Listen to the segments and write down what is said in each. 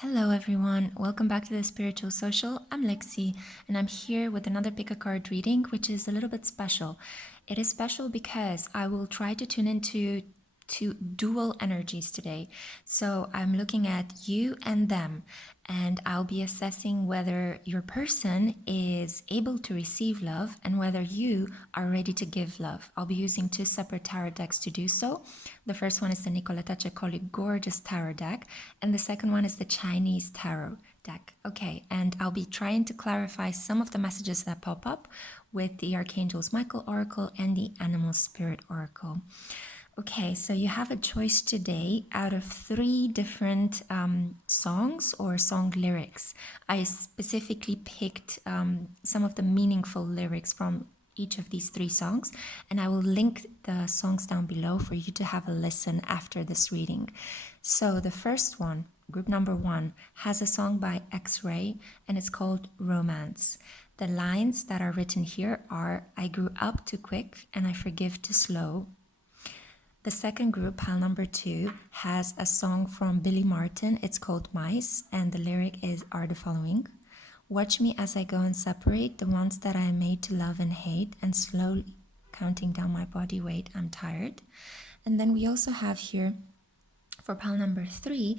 Hello everyone, welcome back to the Spiritual Social. I'm Lexi and I'm here with another pick a card reading, which is a little bit special. It is special because I will try to tune into two dual energies today. So I'm looking at you and them, and I'll be assessing whether your person is able to receive love and whether you are ready to give love. I'll be using two separate tarot decks to do so. The first one is the Nicoletta Ceccoli gorgeous tarot deck, and the second one is the Chinese tarot deck. Okay, and I'll be trying to clarify some of the messages that pop up with the Archangel's Michael Oracle and the Animal Spirit Oracle. Okay, so you have a choice today out of three different songs or song lyrics. I specifically picked some of the meaningful lyrics from each of these three songs, and I will link the songs down below for you to have a listen after this reading. So the first one, group number one, has a song by X-Ray, and it's called Romance. The lines that are written here are, I grew up too quick and I forgive too slow. The second group, pile number two, has a song from Billie Marten. It's called Mice, and the lyric are the following. Watch me as I go and separate the ones that I am made to love and hate, and slowly counting down my body weight, I'm tired. And then we also have here, for pile number three,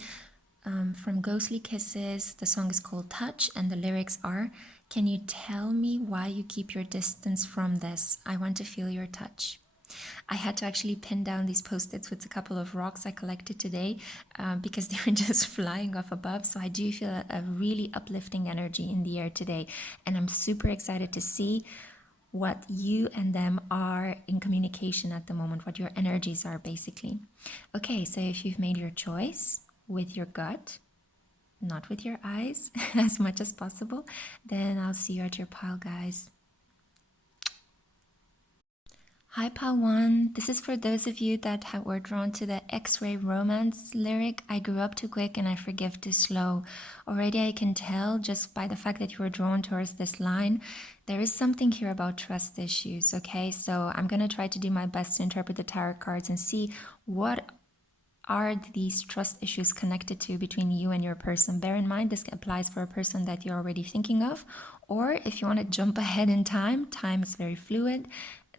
from Ghostly Kisses, the song is called Touch, and the lyrics are, can you tell me why you keep your distance from this? I want to feel your touch. I had to actually pin down these post-its with a couple of rocks I collected today because they were just flying off above. So I do feel a really uplifting energy in the air today. And I'm super excited to see what you and them are in communication at the moment, what your energies are basically. Okay, so if you've made your choice with your gut, not with your eyes as much as possible, then I'll see you at your pile, guys. Hi Pal One, this is for those of you that were drawn to the X-Ray Romance lyric, I grew up too quick and I forgive too slow. Already I can tell just by the fact that you were drawn towards this line, there is something here about trust issues, okay? So I'm going to try to do my best to interpret the tarot cards and see what are these trust issues connected to between you and your person. Bear in mind, this applies for a person that you're already thinking of, or if you want to jump ahead in time is very fluid.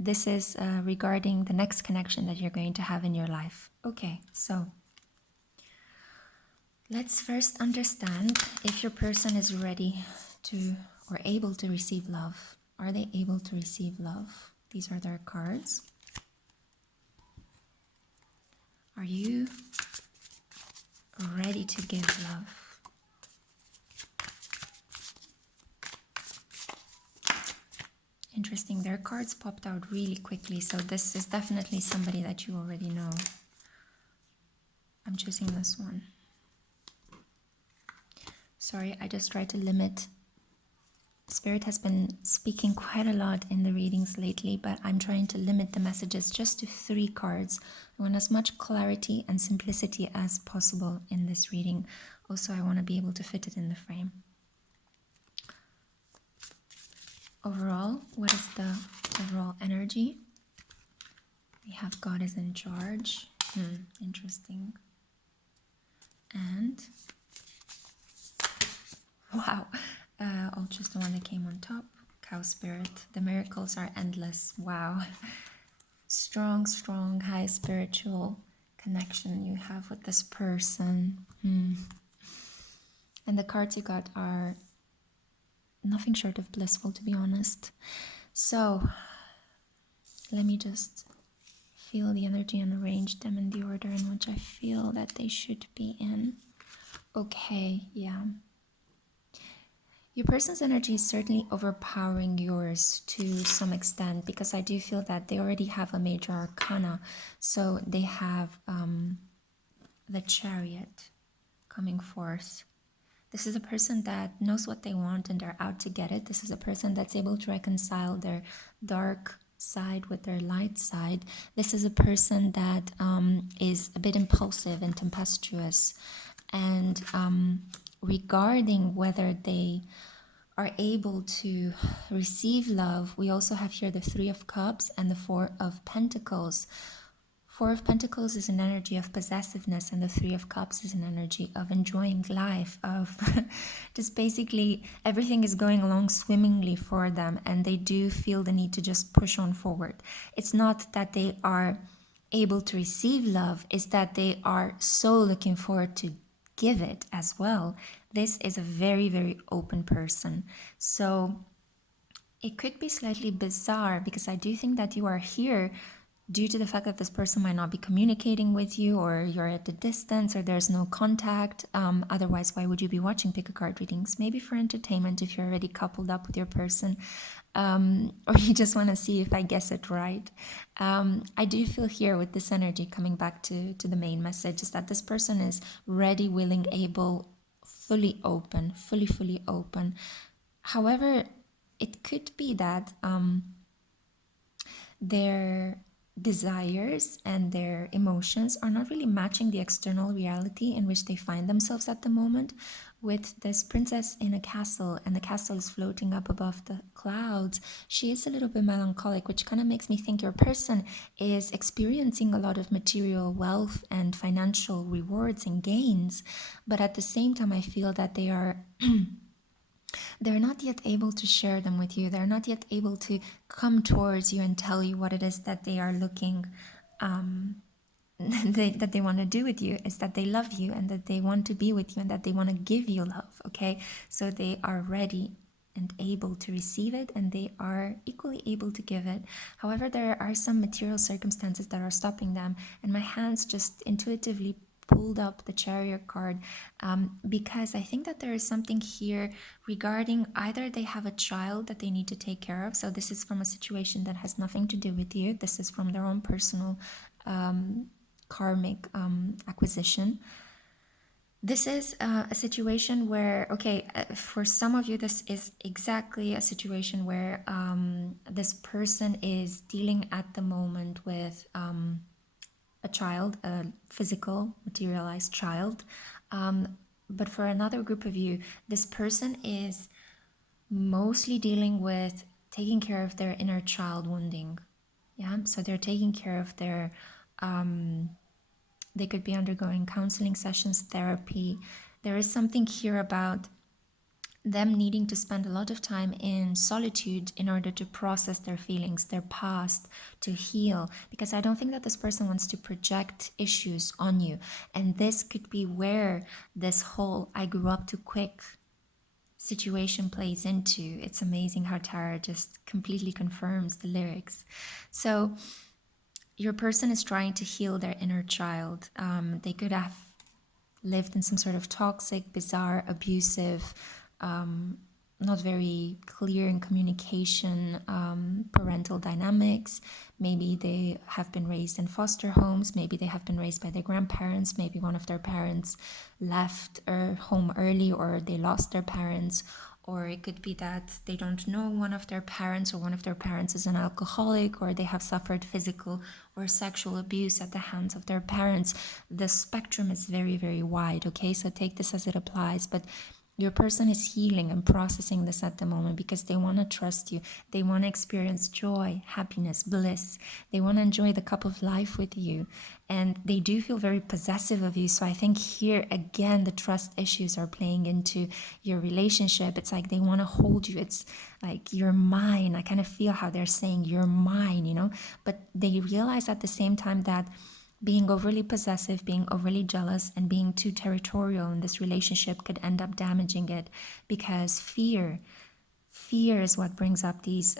This is regarding the next connection that you're going to have in your life. Okay, so let's first understand if your person is ready to or able to receive love. Are they able to receive love? These are their cards. Are you ready to give love? Interesting, their cards popped out really quickly, so this is definitely somebody that you already know. I'm choosing this one. Sorry, I just tried to limit. Spirit has been speaking quite a lot in the readings lately, but I'm trying to limit the messages just to 3 cards. I want as much clarity and simplicity as possible in this reading. Also, I want to be able to fit it in the frame. Overall, what is the overall energy? We have God is in charge. Interesting. And wow, I'll choose the one that came on top. Cow spirit. The miracles are endless. Wow. Strong, high spiritual connection you have with this person. And the cards you got are nothing short of blissful, to be honest. So let me just feel the energy and arrange them in the order in which I feel that they should be in. Okay, yeah. Your person's energy is certainly overpowering yours to some extent, because I do feel that they already have a major arcana. So they have the Chariot coming forth. This is a person that knows what they want and they're out to get it. This is a person that's able to reconcile their dark side with their light side. This is a person that is a bit impulsive and tempestuous. And regarding whether they are able to receive love, we also have here the 3 of Cups and the 4 of Pentacles. Four of Pentacles is an energy of possessiveness, and the Three of Cups is an energy of enjoying life, of just basically everything is going along swimmingly for them, and they do feel the need to just push on forward. It's not that they are able to receive love, it's that they are so looking forward to give it as well. This is a very, very open person. So it could be slightly bizarre, because I do think that you are here due to the fact that this person might not be communicating with you, or you're at a distance, or there's no contact. Otherwise, why would you be watching pick a card readings? Maybe for entertainment if you're already coupled up with your person, or you just want to see if I guess it right. I do feel here with this energy, coming back to the main message, is that this person is ready, willing, able, fully open, fully open. However, it could be that their desires and their emotions are not really matching the external reality in which they find themselves at the moment. With this princess in a castle, and the castle is floating up above the clouds, she is a little bit melancholic, which kind of makes me think your person is experiencing a lot of material wealth and financial rewards and gains, but at the same time I feel that they are they're not yet able to share them with you. They're not yet able to come towards you and tell you what it is that they are looking, that they want to do with you. Is that they love you, and that they want to be with you, and that they want to give you love, okay? So they are ready and able to receive it, and they are equally able to give it. However, there are some material circumstances that are stopping them, and my hands just intuitively pulled up the Chariot card, because I think that there is something here regarding either they have a child that they need to take care of. So this is from a situation that has nothing to do with you. This is from their own personal karmic acquisition. This is a situation where, okay, for some of you, this is exactly a situation where this person is dealing at the moment with a child, a physical, materialized child. But for another group of you, this person is mostly dealing with taking care of their inner child wounding. Yeah, so they're taking care of their, they could be undergoing counseling sessions, therapy. There is something here about them needing to spend a lot of time in solitude in order to process their feelings, their past, to heal, because I don't think that this person wants to project issues on you. And this could be where this whole "I grew up too quick" situation plays into. It's amazing how tarot just completely confirms the lyrics. So your person is trying to heal their inner child. They could have lived in some sort of toxic, bizarre, abusive, not very clear in communication, parental dynamics. Maybe they have been raised in foster homes. Maybe they have been raised by their grandparents. Maybe one of their parents left home early, or they lost their parents. Or it could be that they don't know one of their parents, or one of their parents is an alcoholic, or they have suffered physical or sexual abuse at the hands of their parents. The spectrum is very, very wide, okay? So take this as it applies. But your person is healing and processing this at the moment because they want to trust you. They want to experience joy, happiness, bliss. They want to enjoy the cup of life with you. And they do feel very possessive of you. So I think here, again, the trust issues are playing into your relationship. It's like they want to hold you. It's like, you're mine. I kind of feel how they're saying, you're mine, you know. But they realize at the same time that being overly possessive, being overly jealous, and being too territorial in this relationship could end up damaging it, because fear is what brings up these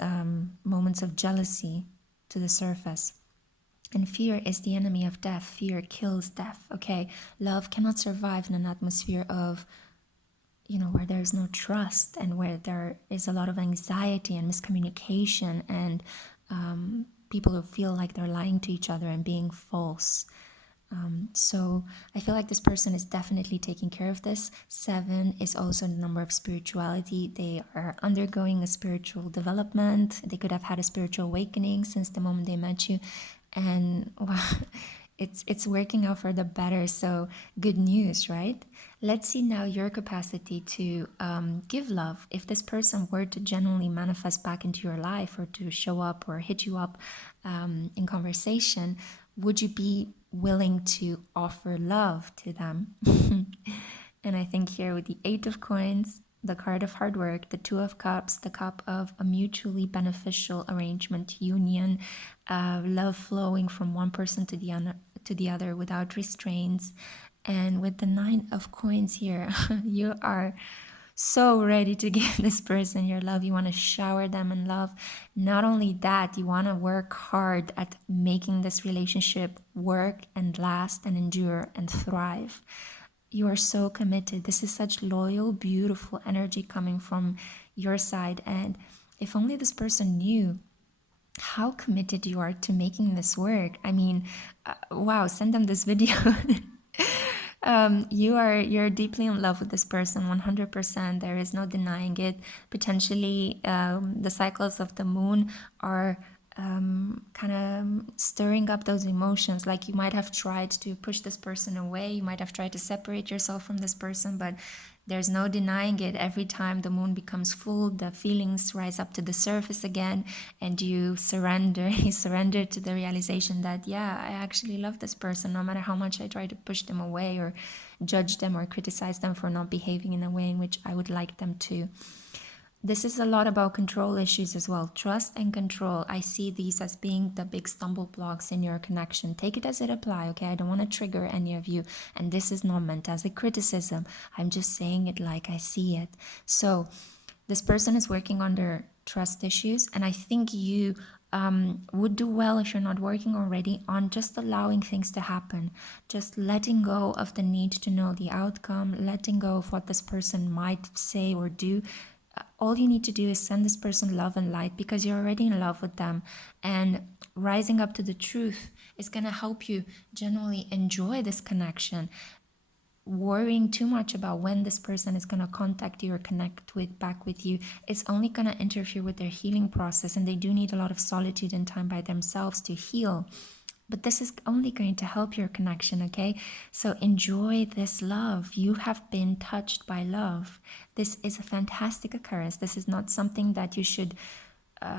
moments of jealousy to the surface. And fear is the enemy of death. Fear kills death, okay? Love cannot survive in an atmosphere of, you know, where there's no trust, and where there is a lot of anxiety and miscommunication, and people who feel like they're lying to each other and being false. So I feel like this person is definitely taking care of this. 7 is also the number of spirituality. They are undergoing a spiritual development. They could have had a spiritual awakening since the moment they met you. And well, it's working out for the better. So good news, right? Let's see now your capacity to give love. If this person were to genuinely manifest back into your life, or to show up or hit you up in conversation, would you be willing to offer love to them? And I think here with the Eight of Coins, the card of hard work, the Two of Cups, the cup of a mutually beneficial arrangement, union, love flowing from one person to the other without restraints. And with the Nine of Coins here, you are so ready to give this person your love. You want to shower them in love. Not only that, you want to work hard at making this relationship work and last and endure and thrive. You are so committed. This is such loyal, beautiful energy coming from your side. And if only this person knew how committed you are to making this work. I mean, wow, send them this video. You're deeply in love with this person, 100%. There is no denying it. Potentially, the cycles of the moon are kind of stirring up those emotions. Like you might have tried to push this person away, you might have tried to separate yourself from this person, but there's no denying it. Every time the moon becomes full, the feelings rise up to the surface again, and you surrender. You surrender to the realization that, yeah, I actually love this person, no matter how much I try to push them away or judge them or criticize them for not behaving in a way in which I would like them to. This is a lot about control issues as well. Trust and control. I see these as being the big stumble blocks in your connection. Take it as it applies, okay? I don't want to trigger any of you. And this is not meant as a criticism. I'm just saying it like I see it. So this person is working on their trust issues. And I think you would do well, if you're not working already, on just allowing things to happen. Just letting go of the need to know the outcome. Letting go of what this person might say or do. All you need to do is send this person love and light, because you're already in love with them, and rising up to the truth is going to help you genuinely enjoy this connection. Worrying too much about when this person is going to contact you or connect back with you is only going to interfere with their healing process, and they do need a lot of solitude and time by themselves to heal. But this is only going to help your connection, okay? So enjoy this love. You have been touched by love. This is a fantastic occurrence. This is not something that you should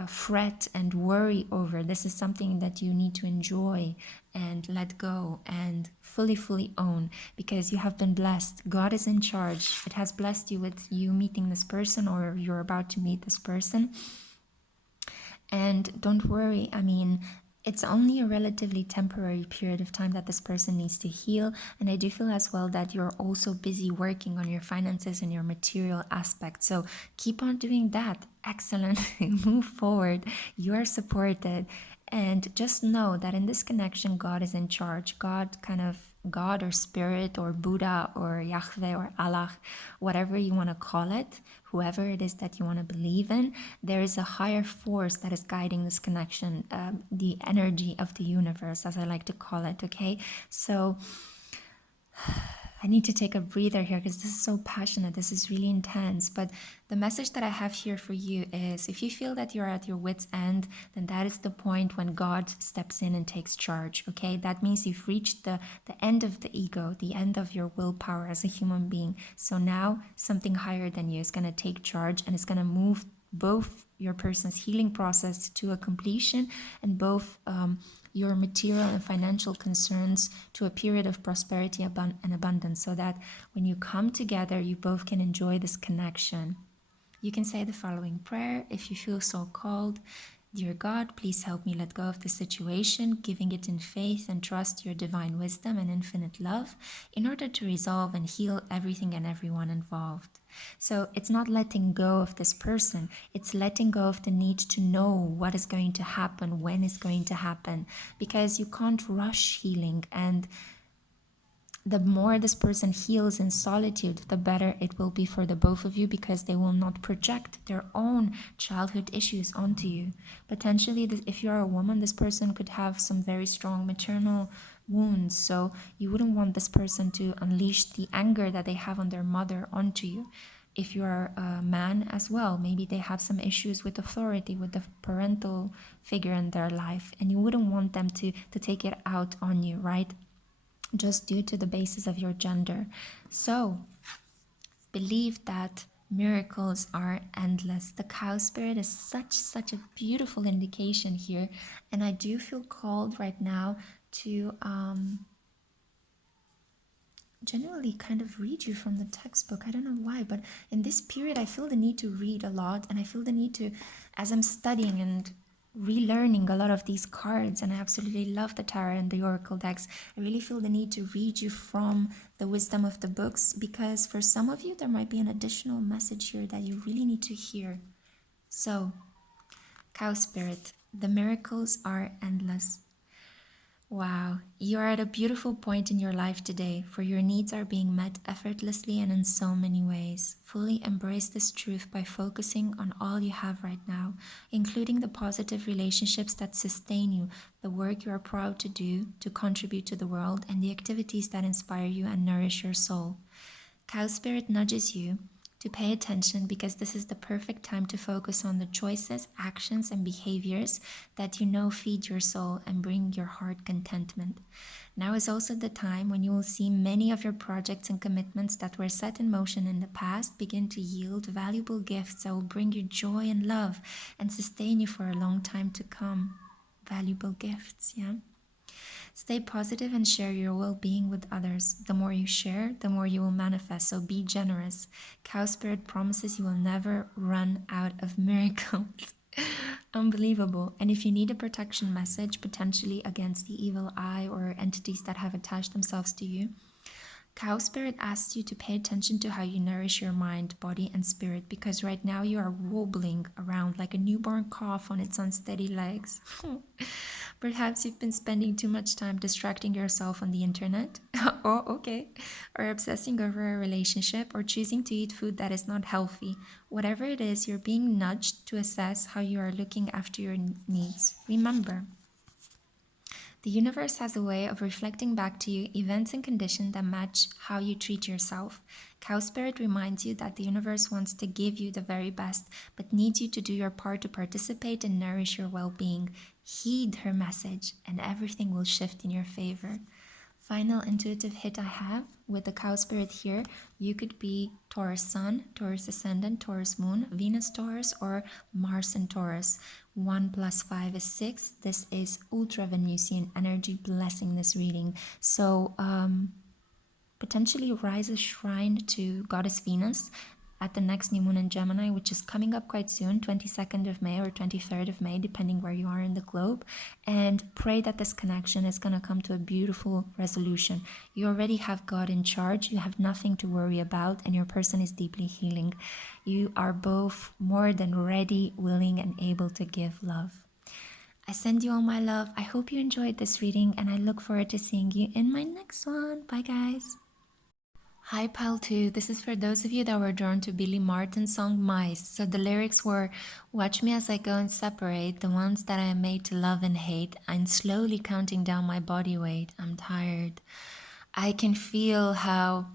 fret and worry over. This is something that you need to enjoy and let go and fully own, because you have been blessed. God is in charge. It has blessed you with you meeting this person, or you're about to meet this person. And don't worry, I mean, it's only a relatively temporary period of time that this person needs to heal. And I do feel as well that you're also busy working on your finances and your material aspect. So keep on doing that. Excellent. Move forward. You are supported. And just know that in this connection, God is in charge. God or spirit or Buddha or Yahweh or Allah, whatever you want to call it, whoever it is that you want to believe in, there is a higher force that is guiding this connection, the energy of the universe, as I like to call it, okay? So I need to take a breather here, because this is so passionate. This is really intense. But the message that I have here for you is, if you feel that you're at your wit's end, then that is the point when God steps in and takes charge, okay? That means you've reached the end of the ego, the end of your willpower as a human being. So now something higher than you is going to take charge, and it's going to move both your person's healing process to a completion, and both your material and financial concerns to a period of prosperity and abundance, so that when you come together, you both can enjoy this connection. You can say the following prayer if you feel so called. Dear God, please help me let go of the situation, giving it in faith and trust your divine wisdom and infinite love, in order to resolve and heal everything and everyone involved. So it's not letting go of this person, it's letting go of the need to know what is going to happen, when it's going to happen, because you can't rush healing. And the more this person heals in solitude, the better it will be for the both of you, because they will not project their own childhood issues onto you. Potentially, if you're a woman, this person could have some very strong maternal wounds, so you wouldn't want this person to unleash the anger that they have on their mother onto you. If you're a man as well, maybe they have some issues with authority, with the parental figure in their life, and you wouldn't want them to take it out on you, right? Just due to the basis of your gender. So believe that miracles are endless. The cow spirit is such a beautiful indication here, and I do feel called right now to generally kind of read you from the textbook. I don't know why, but in this period I feel the need to read a lot, and I feel the need to, as I'm studying and relearning a lot of these cards, and I absolutely love the tarot and the oracle decks, I really feel the need to read you from the wisdom of the books, because for some of you there might be an additional message here that you really need to hear. So, Cow Spirit, the miracles are endless. Wow, you are at a beautiful point in your life today, for your needs are being met effortlessly and in so many ways. Fully embrace this truth by focusing on all you have right now, including the positive relationships that sustain you, the work you are proud to do to contribute to the world, and the activities that inspire you and nourish your soul. Cow Spirit nudges you to pay attention, because this is the perfect time to focus on the choices, actions, and behaviors that you know feed your soul and bring your heart contentment. Now is also the time when you will see many of your projects and commitments that were set in motion in the past begin to yield valuable gifts that will bring you joy and love and sustain you for a long time to come. Valuable gifts, yeah? Stay positive and share your well-being with others. The more you share, the more you will manifest, so be generous. Cow Spirit promises you will never run out of miracles. Unbelievable. And if you need a protection message, potentially against the evil eye or entities that have attached themselves to you, Cow Spirit asks you to pay attention to how you nourish your mind, body, and spirit, because right now you are wobbling around like a newborn calf on its unsteady legs. Perhaps you've been spending too much time distracting yourself on the internet, oh, okay, or obsessing over a relationship, or choosing to eat food that is not healthy. Whatever it is, you're being nudged to assess how you are looking after your needs. Remember, the universe has a way of reflecting back to you events and conditions that match how you treat yourself. Cow Spirit reminds you that the universe wants to give you the very best, but needs you to do your part to participate and nourish your well-being. Heed her message, and everything will shift in your favor. Final intuitive hit I have with the Cow Spirit here, you could be Taurus Sun, Taurus Ascendant, Taurus Moon, Venus Taurus, or Mars and Taurus. 1 + 5 is 6. This is Ultra Venusian energy blessing this reading. So potentially rise a shrine to Goddess Venus at the next new moon in Gemini, which is coming up quite soon, 22nd of May or 23rd of May, depending where you are in the globe, and pray that this connection is going to come to a beautiful resolution. You already have God in charge, you have nothing to worry about, and your person is deeply healing. You are both more than ready, willing, and able to give love. I send you all my love. I hope you enjoyed this reading, and I look forward to seeing you in my next one. Bye, guys. Hi Pile 2, this is for those of you that were drawn to Billie Marten's song Mice. So the lyrics were, watch me as I go and separate the ones that I am made to love and hate. I'm slowly counting down my body weight. I'm tired. I can feel how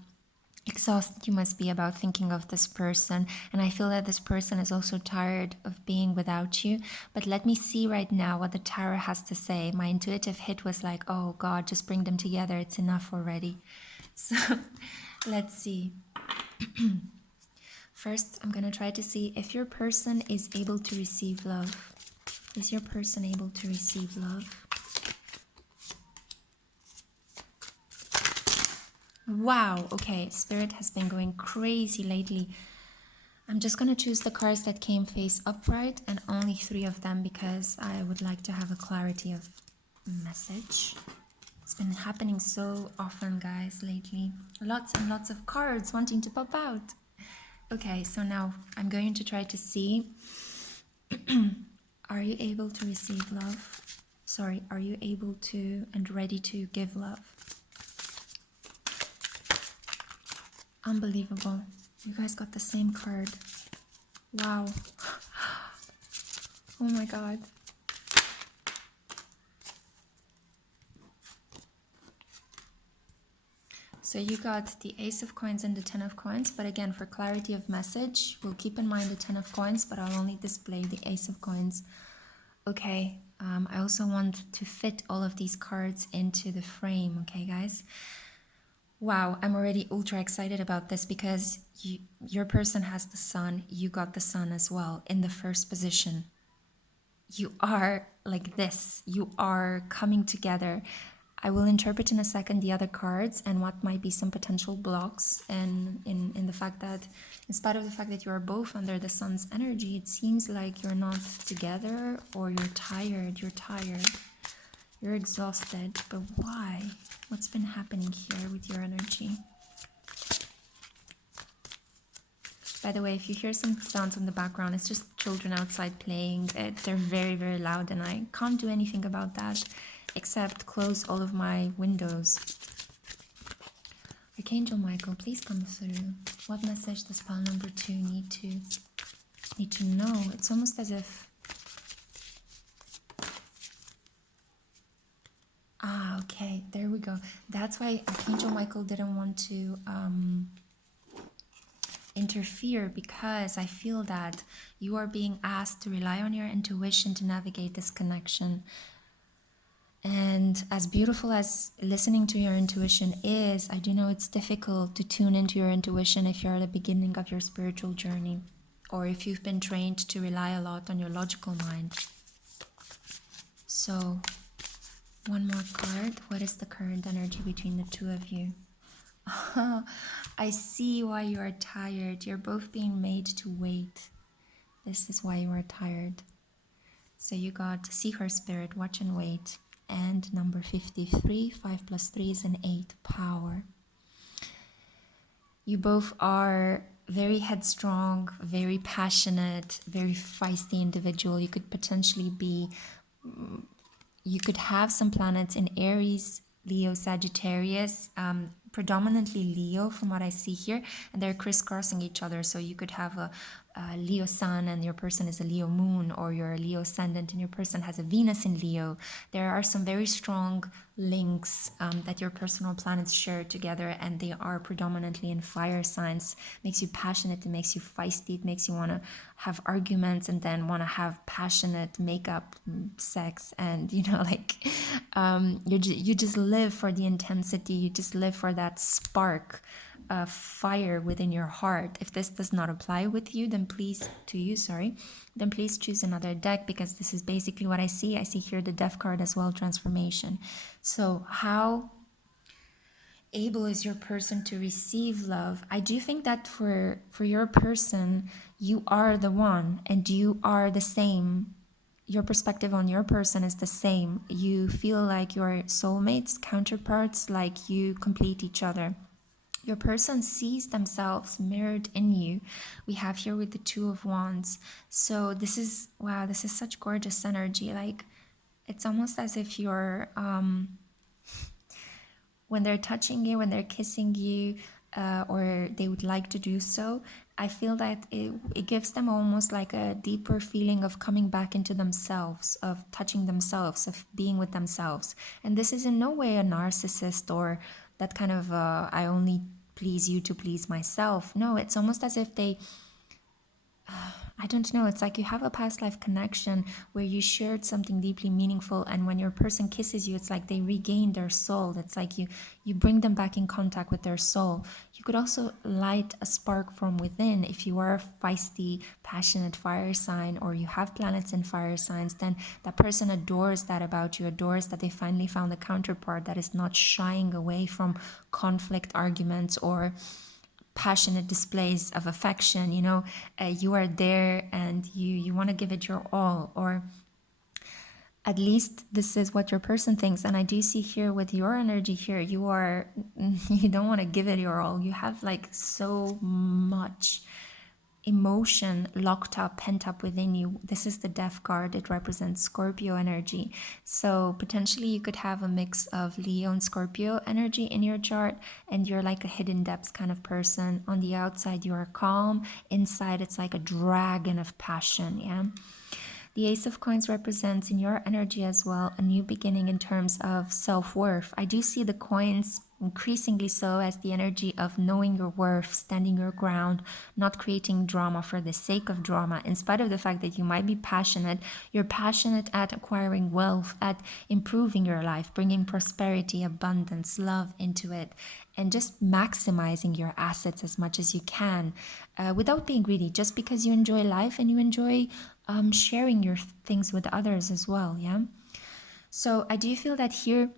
exhausted you must be about thinking of this person, and I feel that this person is also tired of being without you. But let me see right now what the tarot has to say. My intuitive hit was like, oh God, just bring them together, it's enough already. So let's see. First, I'm gonna try to see if your person is able to receive love. Is your person able to receive love? Wow, okay, Spirit has been going crazy lately. I'm just gonna choose the cards that came face upright, and only 3 of them, because I would like to have a clarity of message. It's been happening so often, guys, lately. Lots and lots of cards wanting to pop out. Okay, so now I'm going to try to see, are you able to receive love? Sorry, are you able to and ready to give love? Unbelievable. You guys got the same card. Wow. Oh my God. So you got the Ace of Coins and the 10 of Coins, but again, for clarity of message, we'll keep in mind the 10 of Coins, but I'll only display the Ace of Coins. Okay, I also want to fit all of these cards into the frame, okay guys? Wow, I'm already ultra excited about this, because your person has the Sun, you got the Sun as well in the first position. You are like this, you are coming together. I will interpret in a second the other cards and what might be some potential blocks, and in the fact that, in spite of the fact that you are both under the sun's energy, it seems like you're not together, or you're tired, you're exhausted. But why? What's been happening here with your energy? By the way, if you hear some sounds in the background, it's just children outside playing. They're very, very loud, and I can't do anything about that except close all of my windows. Archangel Michael, please come through. What message does pile number 2 need to know? It's almost as if... okay, there we go. That's why Archangel Michael didn't want to interfere, because I feel that you are being asked to rely on your intuition to navigate this connection. And as beautiful as listening to your intuition is, I do know it's difficult to tune into your intuition if you're at the beginning of your spiritual journey, or if you've been trained to rely a lot on your logical mind. So, one more card. What is the current energy between the two of you? I see why you are tired. You're both being made to wait. This is why you are tired. So you got see her spirit, watch and wait. And number 53, 5 plus 3 is an 8, power. You both are very headstrong, very passionate, very feisty individual. You could potentially be, you could have some planets in Aries, Leo, Sagittarius, predominantly Leo from what I see here, and they're crisscrossing each other. So you could have a Leo sun and your person is a Leo moon, or you're a Leo ascendant and your person has a Venus in Leo. There are some very strong links that your personal planets share together, and they are predominantly in fire signs. Makes you passionate, it makes you feisty, it makes you want to have arguments and then want to have passionate makeup sex, and you just live for the intensity, you just live for that spark of fire within your heart. If this does not apply with you, then please choose another deck, because this is basically what I see. I see here the Death card as well, transformation. So how able is your person to receive love? I do think that for your person, you are the one, and you are the same. Your perspective on your person is the same. You feel like your soulmates, counterparts, like you complete each other. Your person sees themselves mirrored in you. We have here with the Two of Wands. So this is, wow, this is such gorgeous energy. Like, it's almost as if you're, when they're touching you, when they're kissing you, or they would like to do so, I feel that it gives them almost like a deeper feeling of coming back into themselves, of touching themselves, of being with themselves. And this is in no way a narcissist or that kind of I only please you to please myself. No, it's almost as if they, I don't know, it's like you have a past life connection where you shared something deeply meaningful, and when your person kisses you, it's like they regain their soul. It's like you bring them back in contact with their soul. You could also light a spark from within. If you are a feisty, passionate fire sign, or you have planets in fire signs, then that person adores that about you, adores that they finally found a counterpart that is not shying away from conflict, arguments, or passionate displays of affection. You are there and you want to give it your all, or at least this is what your person thinks. And I do see here with your energy here, you don't want to give it your all. You have like so much emotion locked up, pent up within you. This is the Death card. It represents Scorpio energy. So potentially you could have a mix of Leo and Scorpio energy in your chart, and you're like a hidden depths kind of person. On the outside you are calm, inside it's like a dragon of passion. Yeah. The Ace of Coins represents in your energy as well a new beginning in terms of self-worth. I do see the coins increasingly so as the energy of knowing your worth, standing your ground, not creating drama for the sake of drama. In spite of the fact that you might be passionate, you're passionate at acquiring wealth, at improving your life, bringing prosperity, abundance, love into it, and just maximizing your assets as much as you can without being greedy, just because you enjoy life and you enjoy sharing your things with others as well. Yeah. So I do feel that here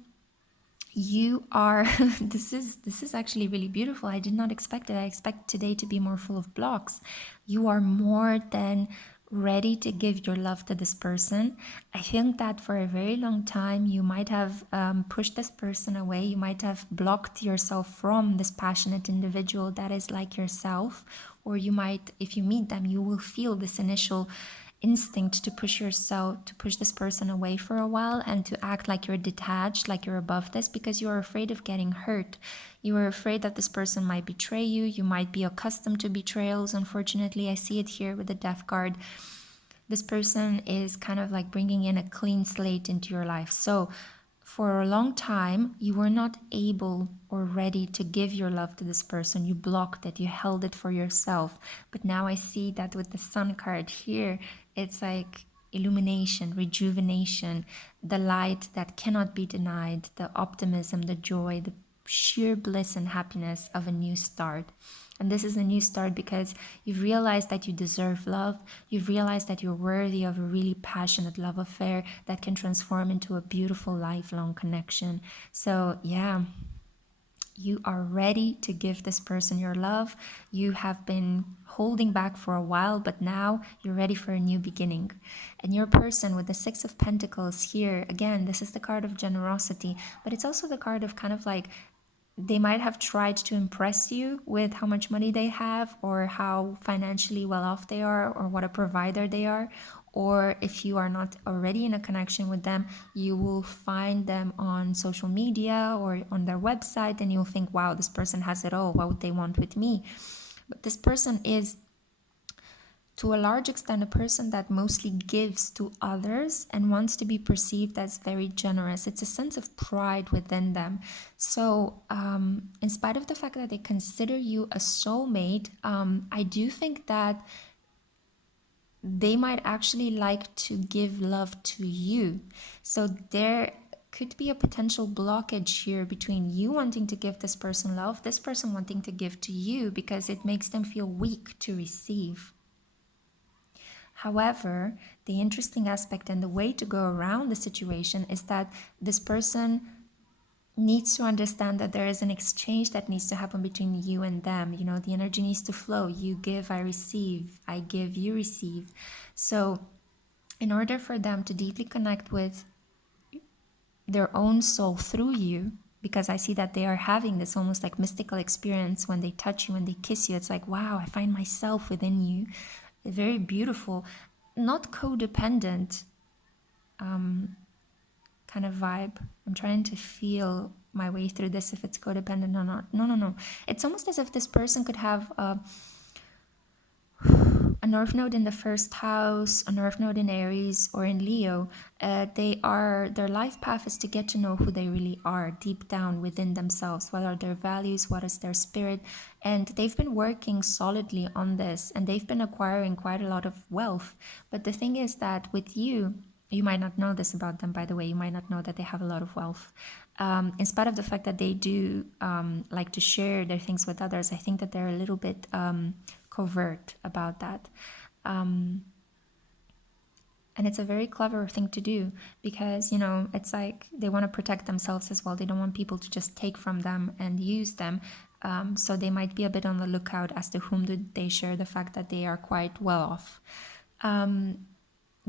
you are this is actually really beautiful. I did not expect it. I expect today to be more full of blocks. You are more than ready to give your love to this person. I think that for a very long time you might have pushed this person away. You might have blocked yourself from this passionate individual that is like yourself, or you might, if you meet them, you will feel this initial instinct to push this person away for a while and to act like you're detached, like you're above this, because you're afraid of getting hurt. You are afraid that this person might betray you. You might be accustomed to betrayals. Unfortunately, I see it here with the death card. This person is kind of like bringing in a clean slate into your life. So for a long time, you were not able or ready to give your love to this person. You blocked it, you held it for yourself. But now I see that with the Sun card here, it's like illumination, rejuvenation, the light that cannot be denied, the optimism, the joy, the sheer bliss and happiness of a new start. And this is a new start because you've realized that you deserve love. You've realized that you're worthy of a really passionate love affair that can transform into a beautiful lifelong connection. So yeah, you are ready to give this person your love. You have been holding back for a while, but now you're ready for a new beginning. And your person with the Six of Pentacles here, again, this is the card of generosity, but it's also the card of kind of like, they might have tried to impress you with how much money they have or how financially well off they are or what a provider they are. Or if you are not already in a connection with them, you will find them on social media or on their website and you'll think, wow, this person has it all. What would they want with me? But this person is, to a large extent, a person that mostly gives to others and wants to be perceived as very generous. It's a sense of pride within them. So in spite of the fact that they consider you a soulmate, I do think that they might actually like to give love to you. So there could be a potential blockage here between you wanting to give this person love, this person wanting to give to you, because it makes them feel weak to receive. However, the interesting aspect and the way to go around the situation is that this person needs to understand that there is an exchange that needs to happen between you and them. You know, the energy needs to flow. You give, I receive. I give, you receive. So in order for them to deeply connect with their own soul through you, because I see that they are having this almost like mystical experience when they touch you, when they kiss you. It's like, wow, I find myself within you. Very beautiful, not codependent kind of vibe. I'm trying to feel my way through this, if it's codependent or not. No. It's almost as if this person could have a North Node in the first house, a North Node in Aries or in Leo. Their life path is to get to know who they really are deep down within themselves. What are their values? What is their spirit? And they've been working solidly on this, and they've been acquiring quite a lot of wealth. But the thing is that with you, you might not know this about them, by the way. You might not know that they have a lot of wealth. In spite of the fact that they do like to share their things with others, I think that they're a little bit covert about that. And it's a very clever thing to do because, you know, it's like they want to protect themselves as well. They don't want people to just take from them and use them. So they might be a bit on the lookout as to whom do they share the fact that they are quite well off.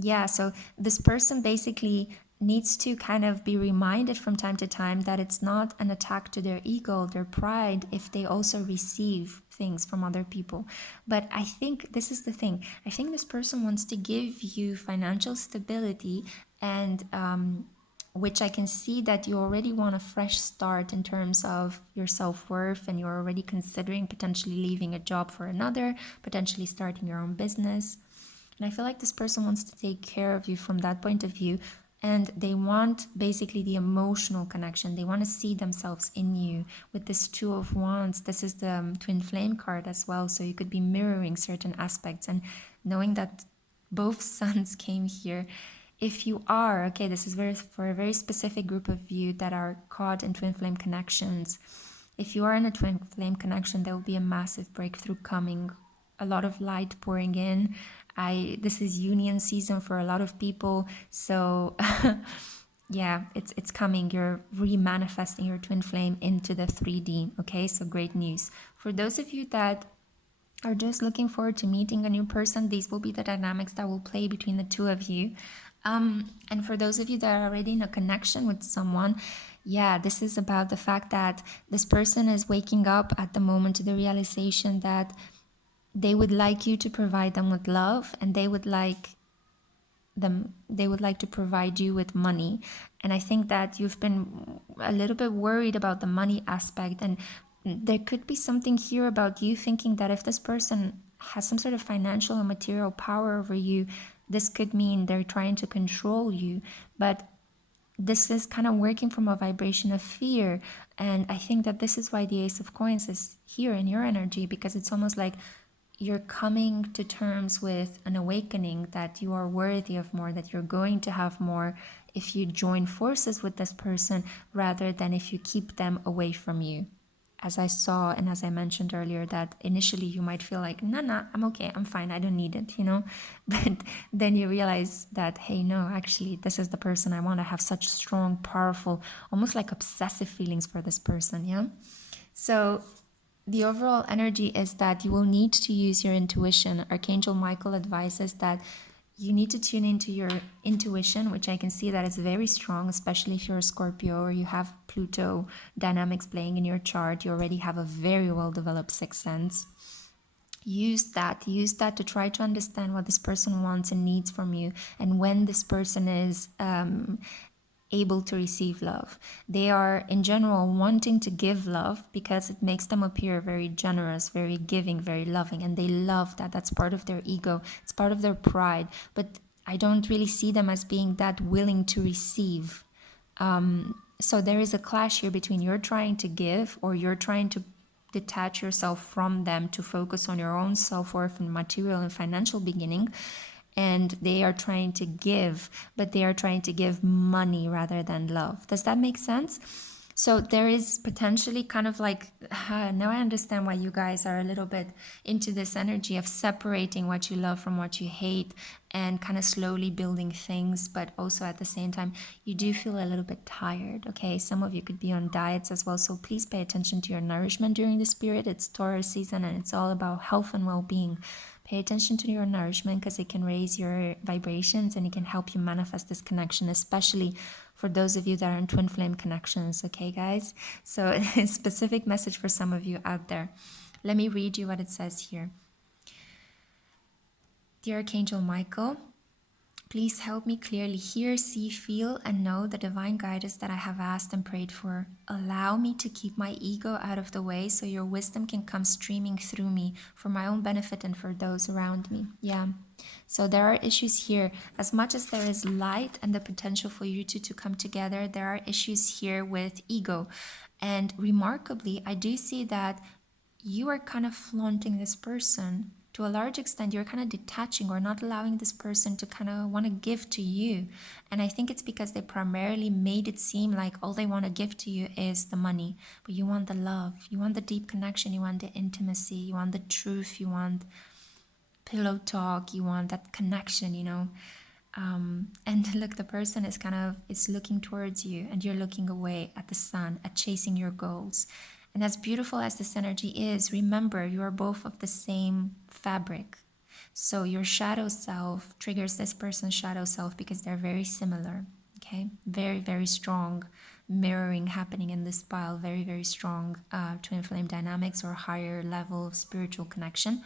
Yeah, so this person basically needs to kind of be reminded from time to time that it's not an attack to their ego, their pride, if they also receive things from other people. But I think this is the thing. I think this person wants to give you financial stability, and which I can see that you already want a fresh start in terms of your self-worth, and you're already considering potentially leaving a job for another, potentially starting your own business. And I feel like this person wants to take care of you from that point of view. And they want basically the emotional connection. They want to see themselves in you. With this Two of Wands, this is the Twin Flame card as well. So you could be mirroring certain aspects. And knowing that both suns came here, if you are, okay, this is for a very specific group of you that are caught in Twin Flame connections. If you are in a Twin Flame connection, there will be a massive breakthrough coming. A lot of light pouring in. This is union season for a lot of people, so Yeah, it's coming. You're re-manifesting your twin flame into the 3D. Okay, so great news. For those of you that are just looking forward to meeting a new person, these will be the dynamics that will play between the two of you. And for those of you that are already in a connection with someone, yeah, this is about the fact that this person is waking up at the moment to the realization that they would like you to provide them with love, and they would like to provide you with money. And I think that you've been a little bit worried about the money aspect, and there could be something here about you thinking that if this person has some sort of financial or material power over you, this could mean they're trying to control you. But this is kind of working from a vibration of fear. And I think that this is why the Ace of Coins is here in your energy, because it's almost like you're coming to terms with an awakening that you are worthy of more, that you're going to have more if you join forces with this person rather than if you keep them away from you. As I saw and as I mentioned earlier, that initially you might feel like, nah, I'm okay, I'm fine, I don't need it, you know? But then you realize that, hey, no, actually, this is the person I want. To have such strong, powerful, almost like obsessive feelings for this person, yeah? So the overall energy is that you will need to use your intuition. Archangel Michael advises that you need to tune into your intuition, which I can see that is very strong, especially if you're a Scorpio or you have Pluto dynamics playing in your chart. You already have a very well developed sixth sense. Use that to try to understand what this person wants and needs from you, and when this person is able to receive love. They are in general wanting to give love because it makes them appear very generous, very giving, very loving, and they love that. That's part of their ego, it's part of their pride. But I don't really see them as being that willing to receive. So there is a clash here between you're trying to give, or you're trying to detach yourself from them to focus on your own self-worth and material and financial beginning, and they are trying to give, but they are trying to give money rather than love. Does that make sense? So there is potentially kind of like, now I understand why you guys are a little bit into this energy of separating what you love from what you hate and kind of slowly building things, but also at the same time, you do feel a little bit tired, okay? Some of you could be on diets as well, so please pay attention to your nourishment during this period. It's Taurus season and it's all about health and well-being. Pay attention to your nourishment because it can raise your vibrations and it can help you manifest this connection, especially for those of you that are in twin flame connections, okay, guys? So a specific message for some of you out there. Let me read you what it says here. Dear Archangel Michael, please help me clearly hear, see, feel, and know the divine guidance that I have asked and prayed for. Allow me to keep my ego out of the way so your wisdom can come streaming through me for my own benefit and for those around me. Yeah. So there are issues here. As much as there is light and the potential for you two to come together, there are issues here with ego. And remarkably, I do see that you are kind of flaunting this person. To a large extent, you're kind of detaching or not allowing this person to kind of want to give to you. And I think it's because they primarily made it seem like all they want to give to you is the money. But you want the love, you want the deep connection, you want the intimacy, you want the truth, you want pillow talk, you want that connection, you know. And look, the person is looking towards you and you're looking away at the sun, at chasing your goals. And as beautiful as this energy is, remember, you are both of the same fabric. So your shadow self triggers this person's shadow self because they're very similar, okay? Very, very strong mirroring happening in this pile, very, very strong twin flame dynamics or higher level of spiritual connection.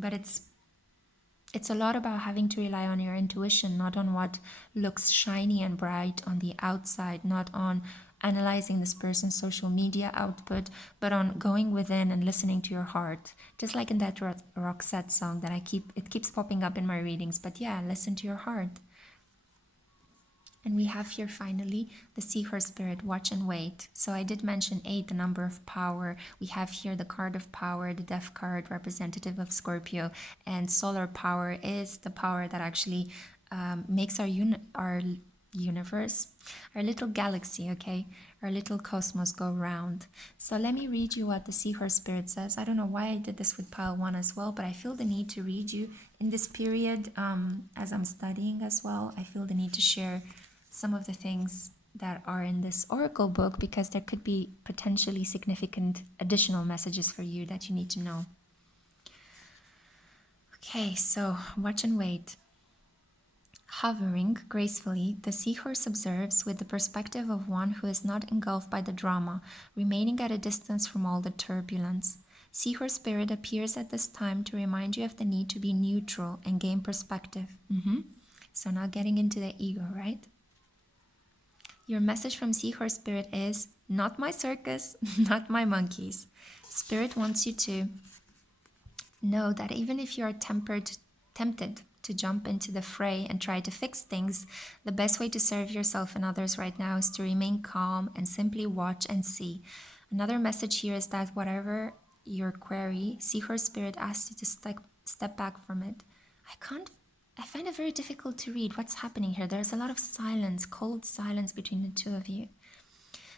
But it's a lot about having to rely on your intuition, not on what looks shiny and bright on the outside, not on analyzing this person's social media output, but on going within and listening to your heart. Just like in that Roxette song that it keeps popping up in my readings. But yeah, listen to your heart. And we have here finally the Seahorse Spirit, watch and wait. So I did mention 8, the number of power. We have here the card of power, the Death card, representative of Scorpio. And solar power is the power that actually makes our universe, our little galaxy, okay, our little cosmos go round. So let me read you what the Seahorse Spirit says. I don't know why I did this with pile 1 as well, but I feel the need to read you in this period as I'm studying as well. I feel the need to share some of the things that are in this oracle book because there could be potentially significant additional messages for you that you need to know. Okay, so watch and wait. Hovering gracefully, the seahorse observes with the perspective of one who is not engulfed by the drama, remaining at a distance from all the turbulence. Seahorse spirit appears at this time to remind you of the need to be neutral and gain perspective. So now getting into the ego, right? Your message from Seahorse Spirit is, not my circus, not my monkeys. Spirit wants you to know that even if you are tempted to jump into the fray and try to fix things, the best way to serve yourself and others right now is to remain calm and simply watch and see. Another message here is that whatever your query, Seahorse Spirit asks you to step back from it. I find it very difficult to read what's happening here. There's a lot of silence, cold silence between the two of you.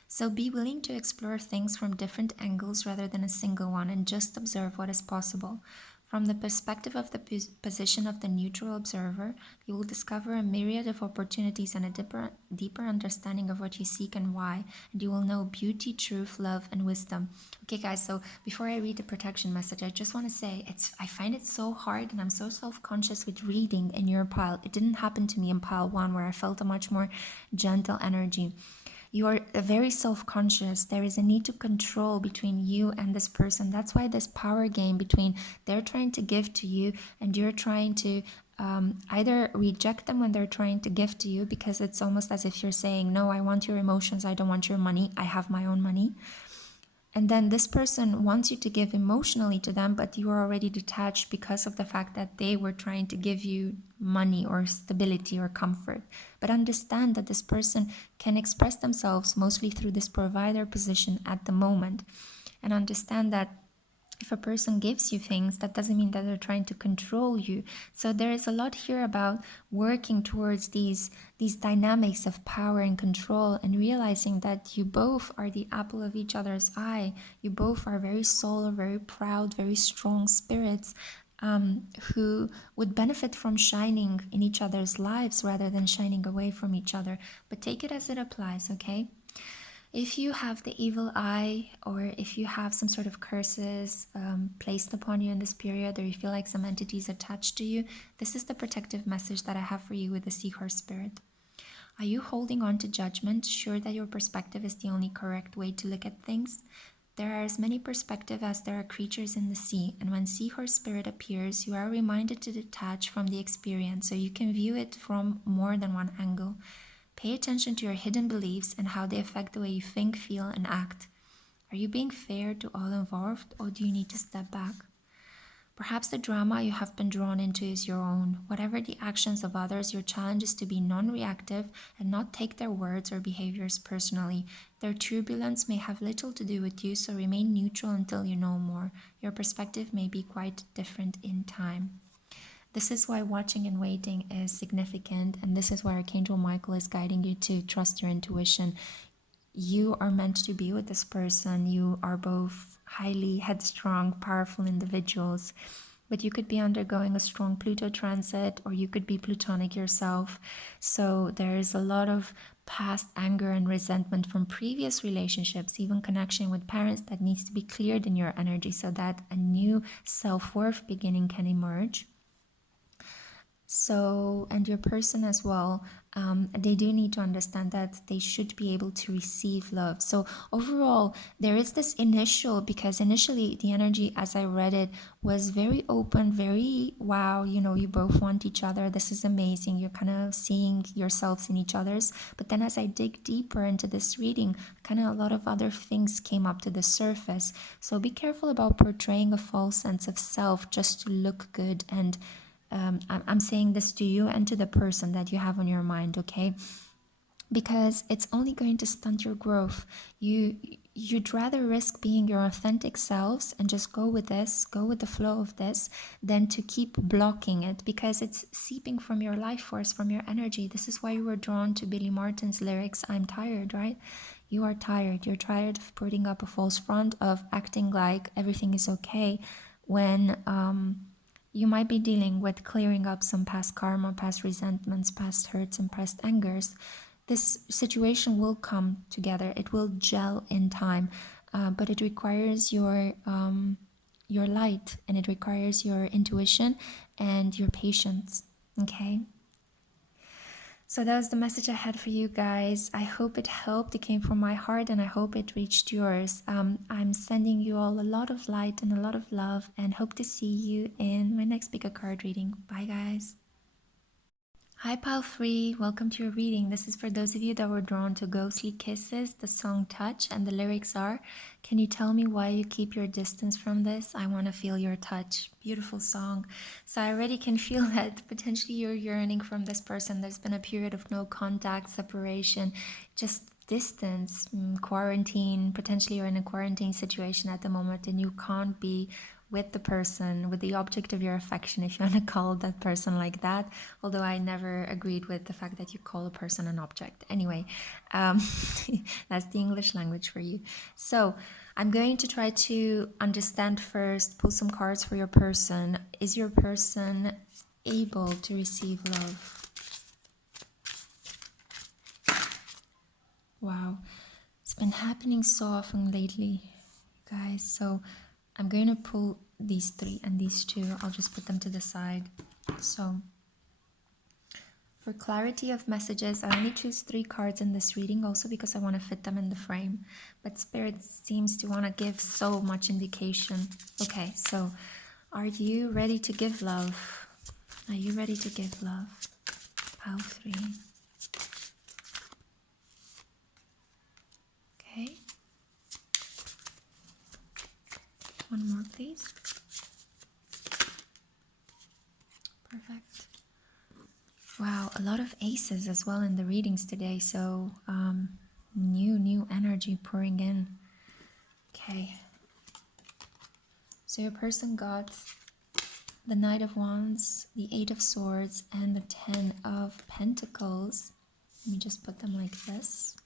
So be willing to explore things from different angles rather than a single one and just observe what is possible. From the perspective of the position of the neutral observer, you will discover a myriad of opportunities and a deeper understanding of what you seek and why, and you will know beauty, truth, love, and wisdom. Okay, guys, so before I read the protection message, I just want to say I find it so hard and I'm so self-conscious with reading in your pile. It didn't happen to me in pile 1 where I felt a much more gentle energy. You are very self-conscious. There is a need to control between you and this person. That's why this power game between they're trying to give to you and you're trying to either reject them when they're trying to give to you, because it's almost as if you're saying, no, I want your emotions, I don't want your money, I have my own money. And then this person wants you to give emotionally to them, but you are already detached because of the fact that they were trying to give you money or stability or comfort. But understand that this person can express themselves mostly through this provider position at the moment. And understand that if a person gives you things, that doesn't mean that they're trying to control you. So there is a lot here about working towards these dynamics of power and control, and realizing that you both are the apple of each other's eye. You both are very solar, very proud, very strong spirits who would benefit from shining in each other's lives rather than shining away from each other. But take it as it applies, okay? If you have the evil eye, or if you have some sort of curses placed upon you in this period, or you feel like some entities attached to you, this is the protective message that I have for you with the Seahorse Spirit. Are you holding on to judgment, sure that your perspective is the only correct way to look at things? There are as many perspectives as there are creatures in the sea, and when Seahorse Spirit appears, you are reminded to detach from the experience so you can view it from more than one angle. Pay attention to your hidden beliefs and how they affect the way you think, feel, and act. Are you being fair to all involved, or do you need to step back? Perhaps the drama you have been drawn into is your own. Whatever the actions of others, your challenge is to be non-reactive and not take their words or behaviors personally. Their turbulence may have little to do with you, so remain neutral until you know more. Your perspective may be quite different in time. This is why watching and waiting is significant, and this is why Archangel Michael is guiding you to trust your intuition. You are meant to be with this person. You are both highly headstrong, powerful individuals, but you could be undergoing a strong Pluto transit, or you could be Plutonic yourself. So there is a lot of past anger and resentment from previous relationships, even connection with parents, that needs to be cleared in your energy so that a new self-worth beginning can emerge. So, and your person as well, they do need to understand that they should be able to receive love. So overall, there is this because initially the energy as I read it was very open, very wow, you know, you both want each other, this is amazing, you're kind of seeing yourselves in each other's. But then as I dig deeper into this reading, kind of a lot of other things came up to the surface. So be careful about portraying a false sense of self just to look good. And I'm saying this to you and to the person that you have on your mind, okay? Because it's only going to stunt your growth. You'd rather risk being your authentic selves and just go with the flow of this, than to keep blocking it, because it's seeping from your life force, from your energy. This is why you were drawn to Billie Marten's lyrics, I'm tired, right? You are tired. You're tired of putting up a false front, of acting like everything is okay when you might be dealing with clearing up some past karma, past resentments, past hurts, and past angers. This situation will come together. It will gel in time, but it requires your light, and it requires your intuition and your patience. Okay. So that was the message I had for you guys. I hope it helped. It came from my heart, and I hope it reached yours. I'm sending you all a lot of light and a lot of love, and hope to see you in my next pick a card reading. Bye, guys. Hi, Pile 3. Welcome to your reading. This is for those of you that were drawn to Ghostly Kisses, the song Touch, and the lyrics are, can you tell me why you keep your distance from this? I want to feel your touch. Beautiful song. So I already can feel that potentially you're yearning from this person. There's been a period of no contact, separation, just distance, quarantine. Potentially you're in a quarantine situation at the moment, and you can't be with the person, with the object of your affection, if you want to call that person like that, although I never agreed with the fact that you call a person an object. Anyway, that's the English language for you. So I'm going to try to understand first, pull some cards for your person. Is your person able to receive love? Wow, it's been happening so often lately, guys. So I'm going to pull these 3 and these 2. I'll just put them to the side. So for clarity of messages, I only choose 3 cards in this reading, also because I want to fit them in the frame. But Spirit seems to want to give so much indication. Okay, so are you ready to give love? Are you ready to give love? Pile 3. Okay. One more, please. Perfect. Wow, a lot of aces as well in the readings today. So new energy pouring in. Okay. So your person got the Knight of Wands, the 8 of Swords, and the 10 of Pentacles. Let me just put them like this.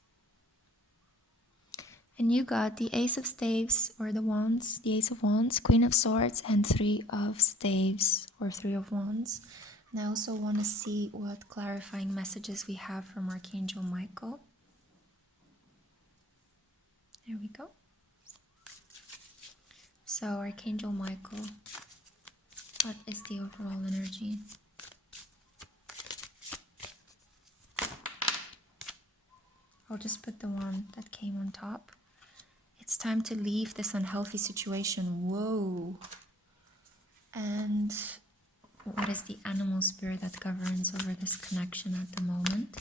And you got the Ace of Staves, or the Wands, the Ace of Wands, Queen of Swords, and 3 of Staves, or 3 of Wands. And I also want to see what clarifying messages we have from Archangel Michael. There we go. So Archangel Michael, what is the overall energy? I'll just put the one that came on top. It's time to leave this unhealthy situation. Whoa. And what is the animal spirit that governs over this connection at the moment?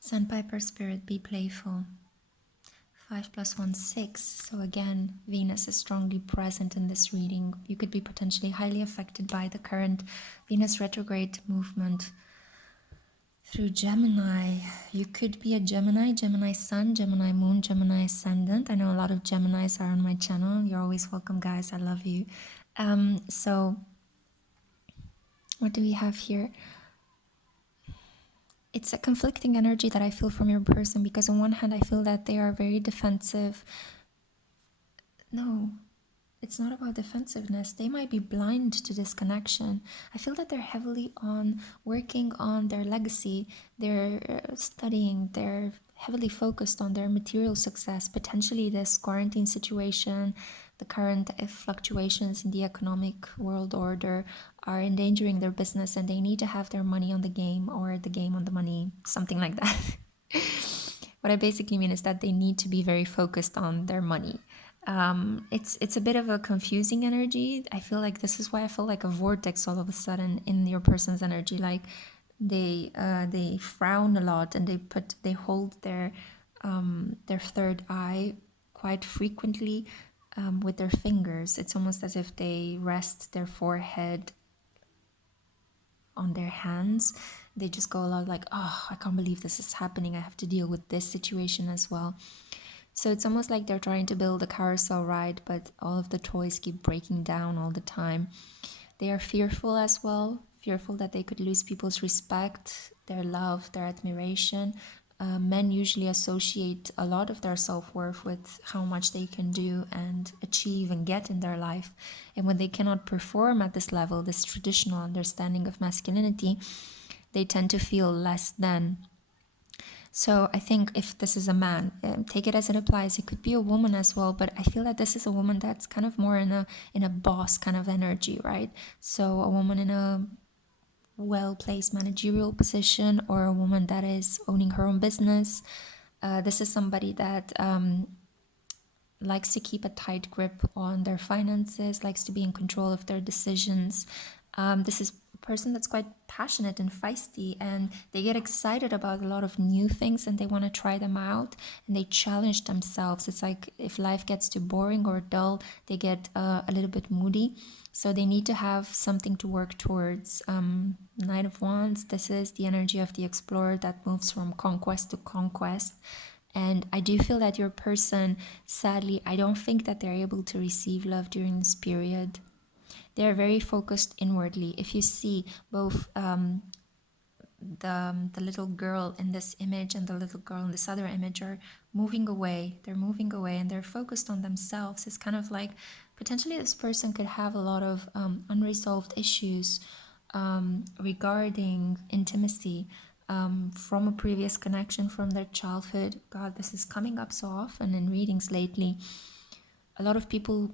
Sandpiper spirit, be playful. 5 + 1, 6. So again, Venus is strongly present in this reading. You could be potentially highly affected by the current Venus retrograde movement through Gemini. You could be a Gemini, Gemini Sun, Gemini Moon, Gemini Ascendant. I know a lot of Geminis are on my channel. You're always welcome, guys. I love you. So what do we have here? It's a conflicting energy that I feel from your person, because on one hand I feel that they are very defensive. No, it's not about defensiveness. They might be blind to this connection. I feel that they're heavily on working on their legacy. They're studying. They're heavily focused on their material success. Potentially this quarantine situation, the current fluctuations in the economic world order are endangering their business, and they need to have their money on the game, or the game on the money, something like that. What I basically mean is that they need to be very focused on their money. It's a bit of a confusing energy. I feel like this is why I feel like a vortex all of a sudden in your person's energy. Like they frown a lot, and they hold their third eye quite frequently with their fingers. It's almost as if they rest their forehead on their hands. They just go a lot like, oh, I can't believe this is happening. I have to deal with this situation as well. So it's almost like they're trying to build a carousel ride, but all of the toys keep breaking down all the time. They are fearful as well, fearful that they could lose people's respect, their love, their admiration. Men usually associate a lot of their self-worth with how much they can do and achieve and get in their life. And when they cannot perform at this level, this traditional understanding of masculinity, they tend to feel less than. So I think if this is a man, take it as it applies. It could be a woman as well, but I feel that this is a woman that's kind of more in a boss kind of energy, right? So a woman in a well-placed managerial position, or a woman that is owning her own business. This is somebody that likes to keep a tight grip on their finances, likes to be in control of their decisions. This is a person that's quite passionate and feisty, and they get excited about a lot of new things and they want to try them out, and they challenge themselves. It's like if life gets too boring or dull, they get a little bit moody. So they need to have something to work towards. Knight of Wands, this is the energy of the explorer that moves from conquest to conquest. And I do feel that your person, sadly, I don't think that they're able to receive love during this period. They're very focused inwardly. If you see both the little girl in this image and the little girl in this other image are moving away. They're moving away and they're focused on themselves. It's kind of like potentially this person could have a lot of unresolved issues regarding intimacy from a previous connection from their childhood. God, this is coming up so often in readings lately. A lot of people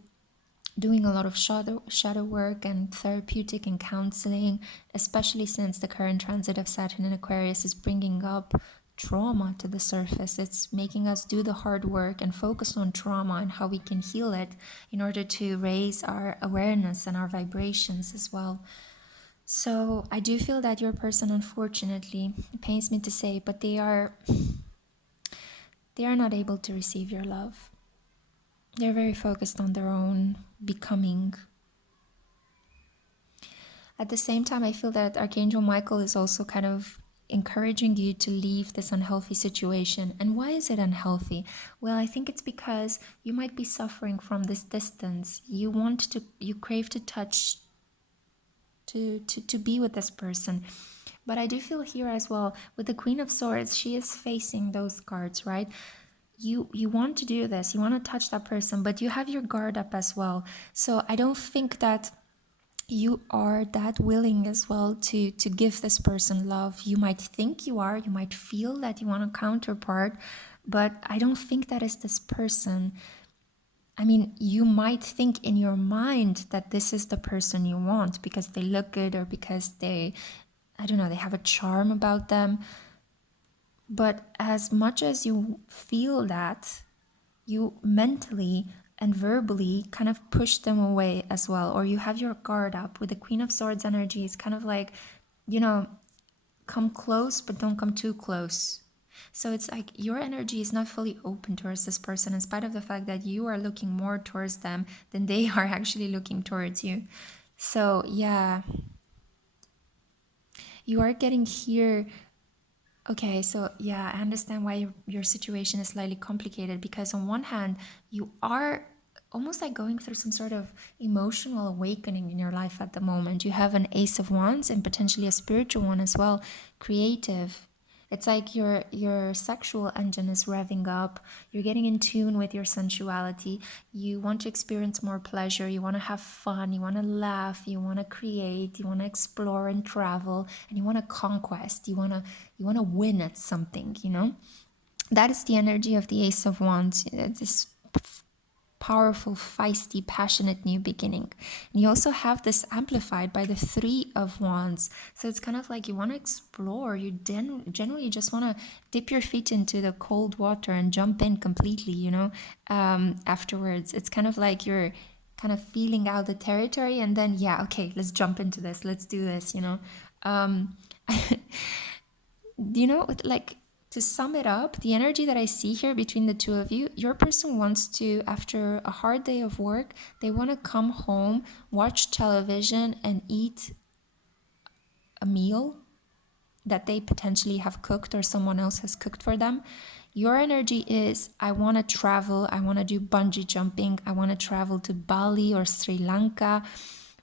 doing a lot of shadow work and therapeutic and counseling, especially since the current transit of Saturn in Aquarius is bringing up trauma to the surface. It's making us do the hard work and focus on trauma and how we can heal it in order to raise our awareness and our vibrations as well. So I do feel that your person, unfortunately, it pains me to say, but they are not able to receive your love. They're very focused on their own becoming. At the same time, I feel that Archangel Michael is also kind of encouraging you to leave this unhealthy situation. And why is it unhealthy? Well, I think it's because you might be suffering from this distance. You crave to touch, to be with this person. But I do feel here as well, with the Queen of Swords, she is facing those cards, right? You want to do this, you want to touch that person, but you have your guard up as well. So I don't think that you are that willing as well to give this person love. You might think you are, you might feel that you want a counterpart, but I don't think that is this person. I mean, you might think in your mind that this is the person you want because they look good or because they have a charm about them. But as much as you feel that, you mentally and verbally kind of push them away as well, or you have your guard up. With the Queen of Swords energy, it's kind of like, come close, but don't come too close. So it's like your energy is not fully open towards this person, in spite of the fact that you are looking more towards them than they are actually looking towards you. So yeah, you are getting here. Okay, so yeah, I understand why your situation is slightly complicated, because on one hand, you are almost like going through some sort of emotional awakening in your life at the moment. You have an Ace of Wands and potentially a spiritual one as well, creative. It's like your sexual engine is revving up. You're getting in tune with your sensuality. You want to experience more pleasure. You want to have fun. You want to laugh. You want to create. You want to explore and travel. And you want to conquest. You want to win at something, That is the energy of the Ace of Wands. This powerful, feisty, passionate new beginning. And you also have this amplified by the Three of Wands. So it's kind of like you want to explore. You generally just want to dip your feet into the cold water and jump in completely, afterwards. It's kind of like you're kind of feeling out the territory and then, yeah, okay, let's jump into this. Let's do this, like, to sum it up, the energy that I see here between the two of you, your person wants to, after a hard day of work, they want to come home, watch television, and eat a meal that they potentially have cooked or someone else has cooked for them. Your energy is, I want to travel, I want to do bungee jumping, I want to travel to Bali or Sri Lanka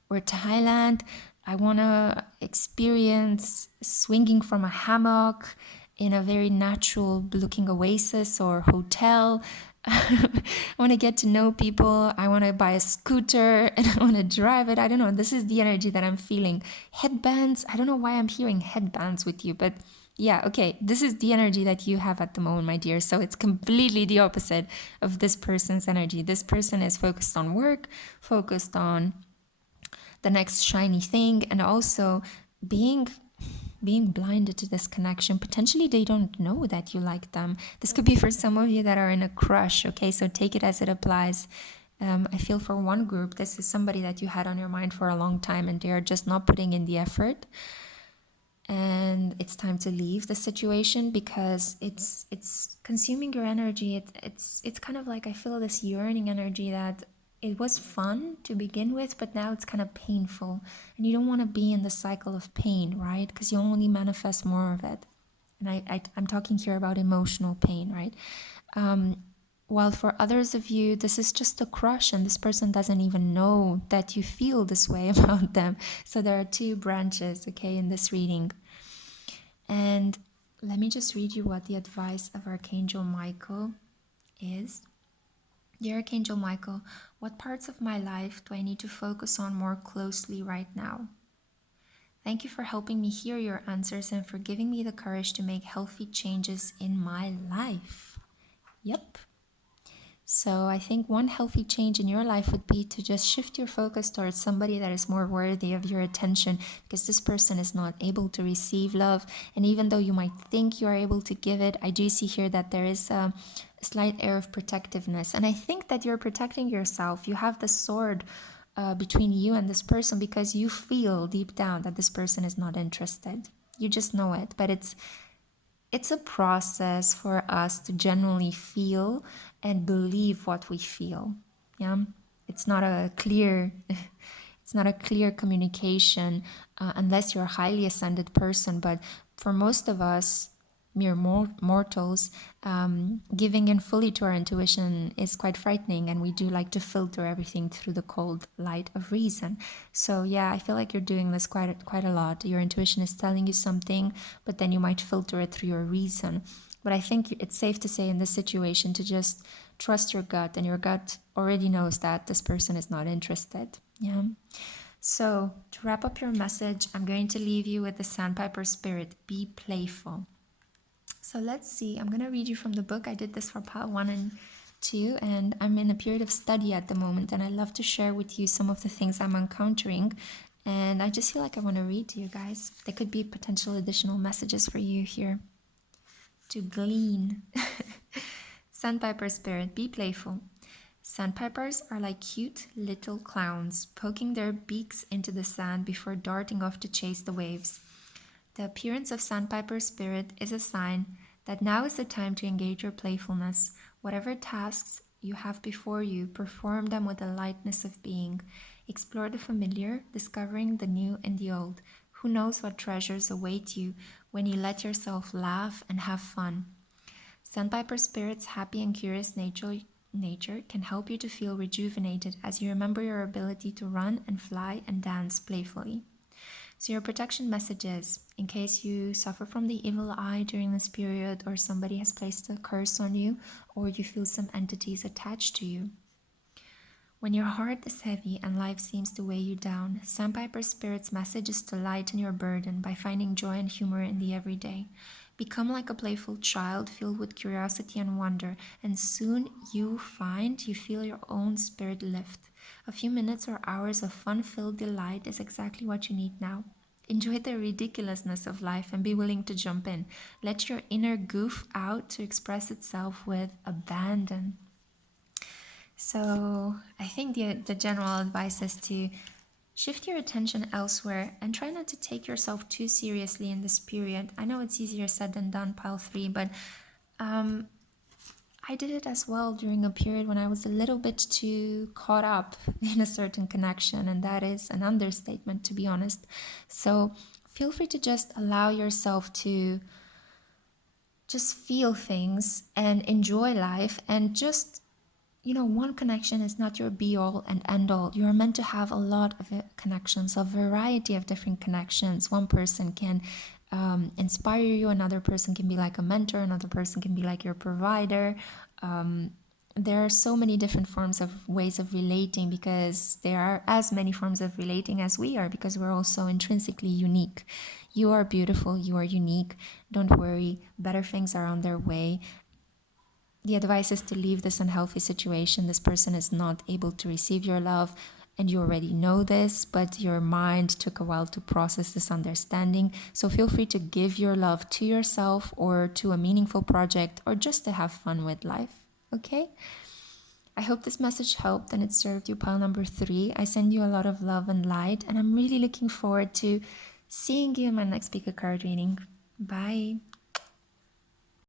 or Thailand. I want to experience swinging from a hammock in a very natural looking oasis or hotel. I want to get to know people. I want to buy a scooter and I want to drive it. I don't know. This is the energy that I'm feeling. Headbands. I don't know why I'm hearing headbands with you, but yeah, okay. This is the energy that you have at the moment, my dear. So it's completely the opposite of this person's energy. This person is focused on work, focused on the next shiny thing, and also being blinded to this connection. Potentially they don't know that you like them. This could be for some of you that are in a crush, okay? So take it as it applies. I feel for one group, this is somebody that you had on your mind for a long time and they are just not putting in the effort. And it's time to leave the situation because it's consuming your energy. It's kind of like I feel this yearning energy that it was fun to begin with, but now it's kind of painful. And you don't want to be in the cycle of pain, right? Because you only manifest more of it. And I'm talking here about emotional pain, right? While for others of you, this is just a crush and this person doesn't even know that you feel this way about them. So there are two branches, okay, in this reading. And let me just read you what the advice of Archangel Michael is. Dear Archangel Michael, what parts of my life do I need to focus on more closely right now? Thank you for helping me hear your answers and for giving me the courage to make healthy changes in my life. Yep. So I think one healthy change in your life would be to just shift your focus towards somebody that is more worthy of your attention, because this person is not able to receive love. And even though you might think you are able to give it, I do see here that there is a slight air of protectiveness. And I think that you're protecting yourself. You have the sword between you and this person because you feel deep down that this person is not interested. You just know it, but it's a process for us to genuinely feel and believe what we feel. Yeah, it's not a clear communication unless you're a highly ascended person. But for most of us mere mortals, giving in fully to our intuition is quite frightening, and we do like to filter everything through the cold light of reason. So yeah, I feel like you're doing this quite a lot. Your intuition is telling you something, but then you might filter it through your reason. But I think it's safe to say in this situation to just trust your gut, and your gut already knows that this person is not interested. Yeah. So to wrap up your message, I'm going to leave you with the sandpiper spirit. Be playful. So let's see, I'm going to read you from the book. I did this for part 1 and 2, and I'm in a period of study at the moment, and I love to share with you some of the things I'm encountering, and I just feel like I want to read to you guys. There could be potential additional messages for you here to glean. Sandpiper spirit, be playful. Sandpipers are like cute little clowns, poking their beaks into the sand before darting off to chase the waves. The appearance of sandpiper spirit is a sign that now is the time to engage your playfulness. Whatever tasks you have before you, perform them with the lightness of being. Explore the familiar, discovering the new and the old. Who knows what treasures await you when you let yourself laugh and have fun. Sandpiper spirit's happy and curious nature can help you to feel rejuvenated as you remember your ability to run and fly and dance playfully. So your protection message is, in case you suffer from the evil eye during this period, or somebody has placed a curse on you, or you feel some entities attached to you. When your heart is heavy and life seems to weigh you down, Sandpiper Spirit's message is to lighten your burden by finding joy and humor in the everyday. Become like a playful child filled with curiosity and wonder, and soon you feel your own spirit lift. A few minutes or hours of fun-filled delight is exactly what you need now. Enjoy the ridiculousness of life and be willing to jump in. Let your inner goof out to express itself with abandon. So I think the general advice is to shift your attention elsewhere and try not to take yourself too seriously in this period. I know it's easier said than done, pile 3, but I did it as well during a period when I was a little bit too caught up in a certain connection, and that is an understatement, to be honest. So feel free to just allow yourself to just feel things and enjoy life, and just one connection is not your be all and end all. You are meant to have a lot of connections, a variety of different connections. One person can inspire you, another person can be like a mentor, another person can be like your provider. There are so many different forms of ways of relating, because there are as many forms of relating as we are, because we're all so intrinsically unique. You are beautiful, you are unique. Don't worry, better things are on their way. The advice is to leave this unhealthy situation. This person is not able to receive your love, and you already know this, but your mind took a while to process this understanding. So feel free to give your love to yourself, or to a meaningful project, or just to have fun with life. Okay? I hope this message helped and it served you, pile number 3. I send you a lot of love and light, and I'm really looking forward to seeing you in my next pick a card reading. Bye.